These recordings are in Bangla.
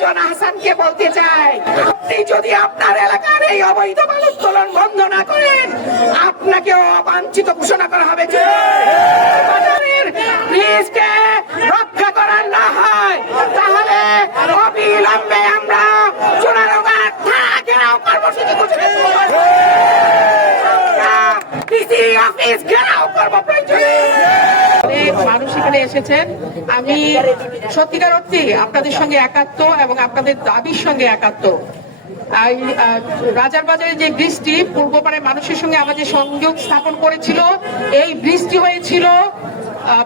রেজওয়ানা হাসানকে বলতে চাই, আপনি যদি আপনার এলাকার এই অবৈধ বালু উত্তোলন বন্ধ না করেন, আপনাকেও অবাঞ্ছিত ঘোষণা করা হবে। যে বাজারের ব্রিজকে রক্ষা করার না হয়, তাহলে অবিলম্বে আমরা চুনারুঘাট থানা ঘেরাও কর্মসূচি ঘোষণা করব। ডিসি অফিস ঘেরাও করব প্রয়োজনে। অনেক মানুষ এখানে এসেছেন। আমি সত্যিকার অর্থে আপনাদের সঙ্গে একাত্ম এবং আপনাদের দাবির সঙ্গে একাত্ম। রাজার বাজারে যে বৃষ্টি পূর্বপারে মানুষের সঙ্গে আমাদের সংযোগ স্থাপন করেছিল, এই বৃষ্টি হয়েছিল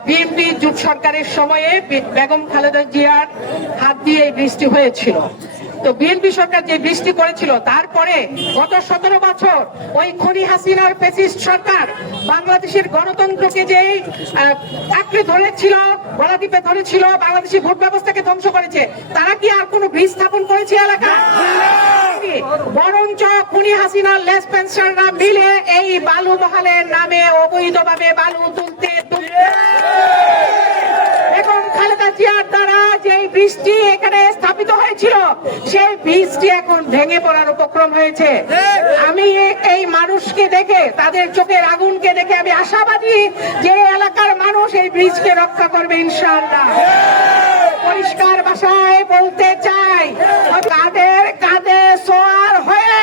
বিএনপি জোট সরকারের সময়ে বেগম খালেদা জিয়ার হাত দিয়ে এই বৃষ্টি হয়েছিল। তো বিএনপি সরকার যে বৃষ্টি করেছিল, তারপরে গত 17 বছর ওই খনি হাসিনার ফ্যাসিস্ট সরকার বাংলাদেশের গণতন্ত্রকে যে আঁকড়ে ধরেছিল, গলা টিপে ধরেছিল, বাংলাদেশের ভোট ব্যবস্থাকে ধ্বংস করেছে। তারা কি আর কোনো ব্রিজ স্থাপন করেছে এলাকা? বরঞ্চ খনি হাসিনার লেস পেন্সাররা মিলে এই বালু মহালের নামে অবৈধভাবে বালু তুলতে এবং খালেদা জিয়ার দ্বারা যে বৃষ্টি এখানে স্থাপিত হয়েছিল, সেই বৃষ্টি এখন ভেঙে পড়ার উপক্রম হয়েছে। আমি এই মানুষকে দেখে, তাদের চোখের আগুনকে দেখে আমি আশাবাদী যে এলাকার মানুষ এই ব্রিজকে রক্ষা করবে ইনশাআল্লাহ। পরিষ্কার ভাষায় বলতে চাই, কাদের কাঁধে সোয়ার হয়ে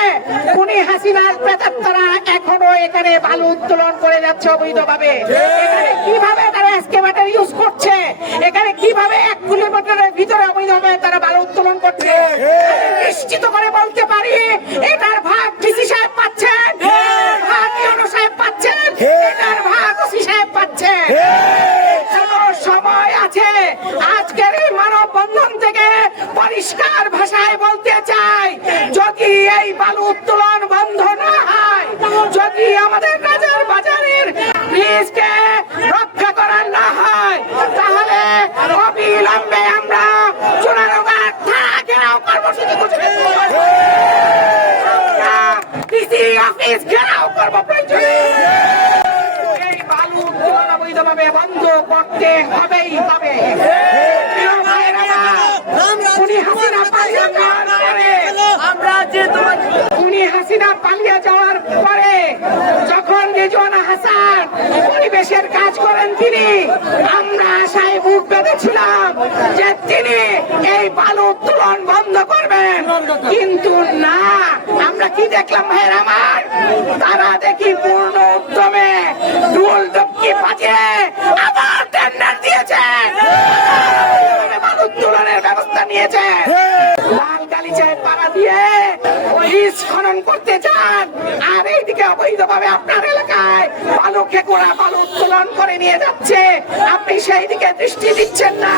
খুনি হাসিনার প্রেতাত্মারা এখনো এখানে বালু উত্তোলন করে যাচ্ছে অবৈধভাবে। এখানে কিভাবে তারা এক্সকেভেটর ইউজ করছে, এখানে কিভাবে 1 কিলোমিটারের ভিতরে অবৈধভাবে তারা বালু উত্তোলন করছে, নিশ্চিত করে বলতে পারি এটার ভাগ ডিসি সাহেব পাচ্ছেন, ভাগ ইউনো সাহেব পাচ্ছেন, এটার ভাগ ওসি সাহেব পাচ্ছেন। সময় আছে। আজকের এই মানববন্ধন থেকে পরিষ্কার ভাষায় বলতে চাই, যদি এই বালু উত্তোলন বন্ধ না হয়, যদি আমাদের রাজার বাজারের ব্রিজকে রক্ষা করার না হয়, তাহলে অবিলম্বে আমরা চুনারুঘাট থানা ঘেরাও কর্মসূচি ঘোষণা করব। ডিসি অফিস ঘেরাও করব প্রয়োজনে। এই বালু উত্তোলন অবৈধভাবে বন্ধ করতে হবেই হবে। খুনি হাসিনা পালিয়ে যাওয়ার পরে যখন রেজওয়ানা হাসান পরিবেশের কাজ করেন, তিনি আমরা আশায় বুক বেঁধেছিলাম যে তিনি এই বালু উত্তোলন বন্ধ করবেন, কিন্তু না। আমরা কি দেখলাম ভাইয়ের আমার? তারা দেখি পূর্ণ উদ্যমে ঢোল ডুবকি বাজিয়ে আবার টেন্ডার দিয়েছে, বালু উত্তোলনের ব্যবস্থা নিয়েছে। লাল গালিচায় পাড়া দিয়ে বীজ খনন করতে চান, আর এইদিকে অবৈধভাবে আপনার এলাকায় বালু খেকোড়া বালু উত্তোলন করে নিয়ে যাচ্ছে, আপনি সেই দিকে দৃষ্টি দিচ্ছেন না।